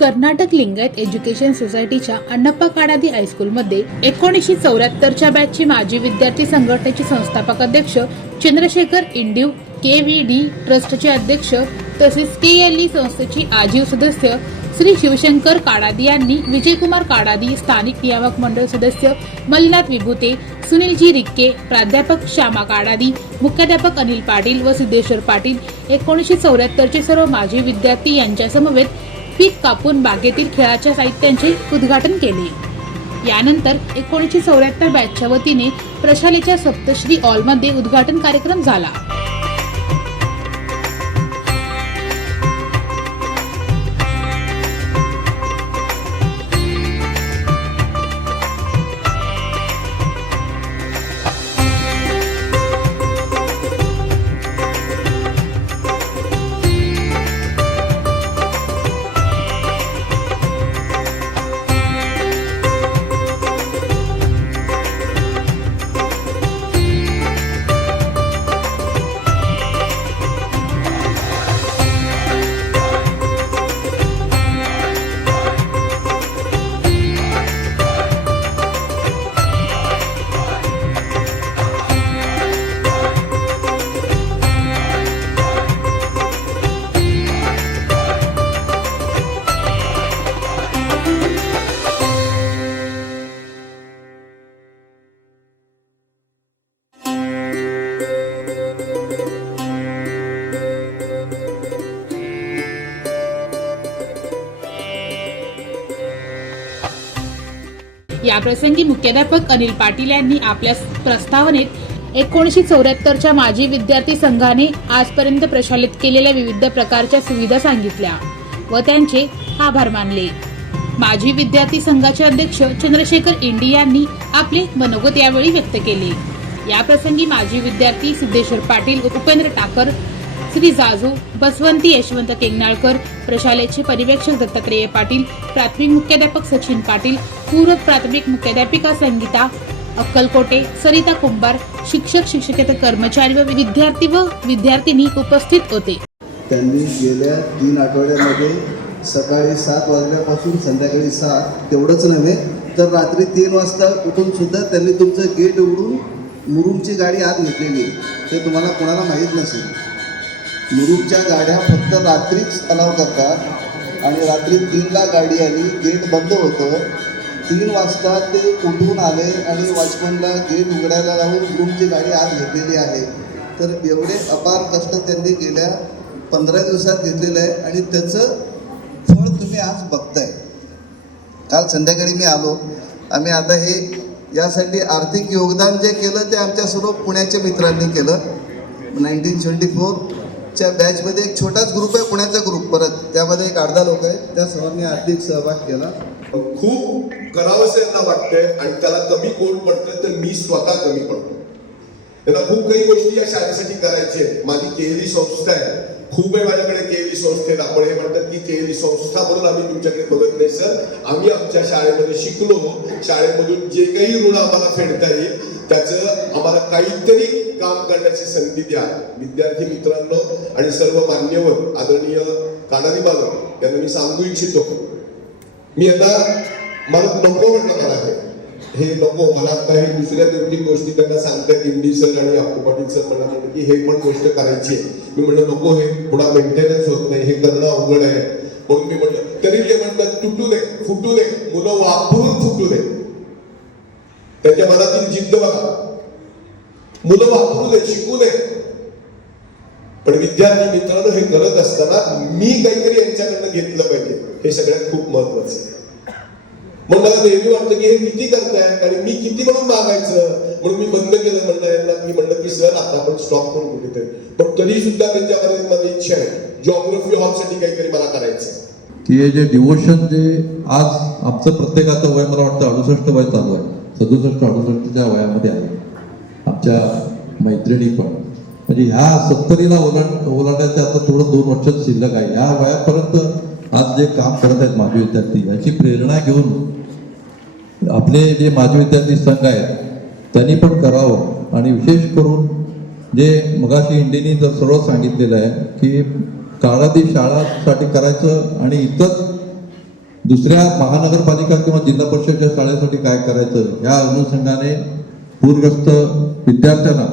Karnataka Lingayat education सोसायटीच्या अण्णप्पा काडादी हायस्कूलमध्ये एकोणीसशे चौऱ्याहत्तरच्या बॅचचे माजी विद्यार्थी संघटनेचे संस्थापक अध्यक्ष चंद्रशेखर इंडिव के व्ही डी ट्रस्टचे अध्यक्ष तसेच के एल ई संस्थेची आजीव सदस्य श्री शिवशंकर काडादी यांनी विजयकुमार काडादी स्थानिक नियामक मंडळ सदस्य मल्लीनाथ विभूते सुनीलजी रिक्के प्राध्यापक श्यामा काडादी मुख्याध्यापक अनिल पाटील व सिद्धेश्वर पाटील एकोणीसशे चौऱ्याहत्तरचे सर्व माजी विद्यार्थी यांच्या समवेत पीक कापून बागेतील खेळाच्या साहित्यांचे उद्घाटन केले. यानंतर एकोणीसशे चौऱ्याहत्तर बॅचच्या वतीने प्रशालेच्या सप्तश्री हॉलमध्ये उद्घाटन कार्यक्रम झाला. याप्रसंगी मुख्याध्यापक अनिल पाटील यांनी आपल्या प्रस्तावनेत एकोणीसशे चौऱ्याहत्तरच्या माजी विद्यार्थी संघाने आजपर्यंत प्रशालित केलेल्या विविध प्रकारच्या सुविधा सांगितल्या व त्यांचे आभार मानले. माजी विद्यार्थी संघाचे अध्यक्ष चंद्रशेखर इंडी यांनी आपले मनोगत यावेळी व्यक्त केले. याप्रसंगी माजी विद्यार्थी सिद्धेश्वर पाटील उपेंद्र टाकर श्री जाजू बसवंती यशवंत केंगनाळकर प्रशालेचे पर्यवेक्षक दत्तात्रेय पाटील प्राथमिक मुख्याध्यापक सचिन पाटील पूर्व प्राथमिक मुख्याध्यापिका संगीता अक्कलकोटे सरिता कुंभार शिक्षक शिक्षकेतर कर्मचारी व विद्यार्थी व विद्यार्थिनी उपस्थित होते. त्यांनी गेल्या तीन आठवड्यामध्ये सकाळी सात वाजल्यापासून संध्याकाळी सात तेवढंच नव्हे तर रात्री तीन वाजता उठून सुद्धा त्यांनी तुमचं गेट उघडून मुरुमची गाडी आत घेतलेली ते तुम्हाला कोणाला माहीत नसेल. मुरुडच्या गाड्या फक्त रात्रीच अलाव करतात आणि रात्री तीनला गाडी आली गेट बंद होतं. तीन वाजता ते उठून आले आणि वॉचमनला गेट उघडायला लावून ग्रुपची गाडी आत घेतलेली आहे. तर एवढे अपार कष्ट त्यांनी गेल्या पंधरा दिवसात घेतलेलं आहे आणि त्याचं फळ तुम्ही आज बघताय. काल संध्याकाळी मी आलो. आम्ही आता हे यासाठी आर्थिक योगदान जे केलं ते आमच्या सर्व पुण्याच्या मित्रांनी केलं. नाईन्टीन फोर च्या बॅचमध्ये एक छोटाच ग्रुप आहे पुण्याचा ग्रुप परत. त्यामध्ये एक अर्धा लोक आहेत. त्या सर्वांनी आर्थिक सहभाग केला. खूप करावंसे यांना वाटतंय आणि त्याला कमी कोण पडतंय तर मी स्वतः कमी पडतो त्यांना खूप काही गोष्टी या शाळेसाठी करायची आहेत. माझी केली संस्था आहे. खूप आहे माझ्याकडे केली संस्थेत. आपण हे म्हणतात की केली संस्था म्हणून आम्ही तुमच्याकडे बघत नाही सर. आम्ही आमच्या शाळेमध्ये शिकलो. शाळेमधून जे काही ऋण आम्हाला फेडता येईल त्याचं आम्हाला काहीतरी काम करण्याची संधी द्या. विद्यार्थी मित्रांनो आणि सर्व मान्यवर आदरणीय कानारी बालक यांना मी सांगू इच्छितो. मी आता मला नको म्हटलं आहे. हे नको मला आता हे दुसऱ्या दोन तीन गोष्टी त्यांना सांगतात इंडी सर आणि अप्पू पाटील सर मला म्हणलं की हे पण गोष्ट करायची आहे. मी म्हणलं नको हे पुढा मेंटेनन्स होत नाही हे करणं अवघड आहे. म्हणून मी म्हणलं तरी ते म्हणतात तुटू दे फुटू दे मुलं वापरून फुटू दे. त्याच्या मनातील जिद्द बघा. मुलं वापरू दे शिकू दे. पण विद्यार्थी मित्रांनो हे करत असताना मी काहीतरी यांच्याकडनं घेतलं पाहिजे. हे सगळ्यात खूप महत्वाचं आहे. मग मला नेहमी वाटतं की हे किती करताय? आणि मी किती म्हणून मागायचं? म्हणून मी बंद केलं म्हणलं यांना. की म्हणलं की सर आता आपण स्टॉप करू कुठेतरी. पण तरी सुद्धा त्यांच्यामध्ये माझी इच्छा आहे. जॉग्रफी हॉलसाठी काहीतरी मला करायचं की हे जे डिवोशन जे आज आमचं प्रत्येकाचं वय मला वाटतं अडुसष्ट वय चालू आहे. सदुसष्ट अडुसष्टच्या वयामध्ये आहे. आमच्या मैत्रिणी पण. म्हणजे ह्या सत्तरीला ओलांड ओलांडायचं आता थोडं दोन वर्षात शिल्लक आहे. ह्या वयापर्यंत आज जे काम करत आहेत माजी विद्यार्थी याची प्रेरणा घेऊन आपले जे माजी विद्यार्थी संघ आहेत त्यांनी पण करावं. आणि विशेष करून जे मगाशी इंडियनी जर सर्व सांगितलेलं आहे की काळादी शाळासाठी करायचं आणि इतर दुसऱ्या महानगरपालिका किंवा जिल्हा परिषदच्या शाळेसाठी काय करायचं या अनुषंगाने पूरग्रस्त विद्यार्थ्यांना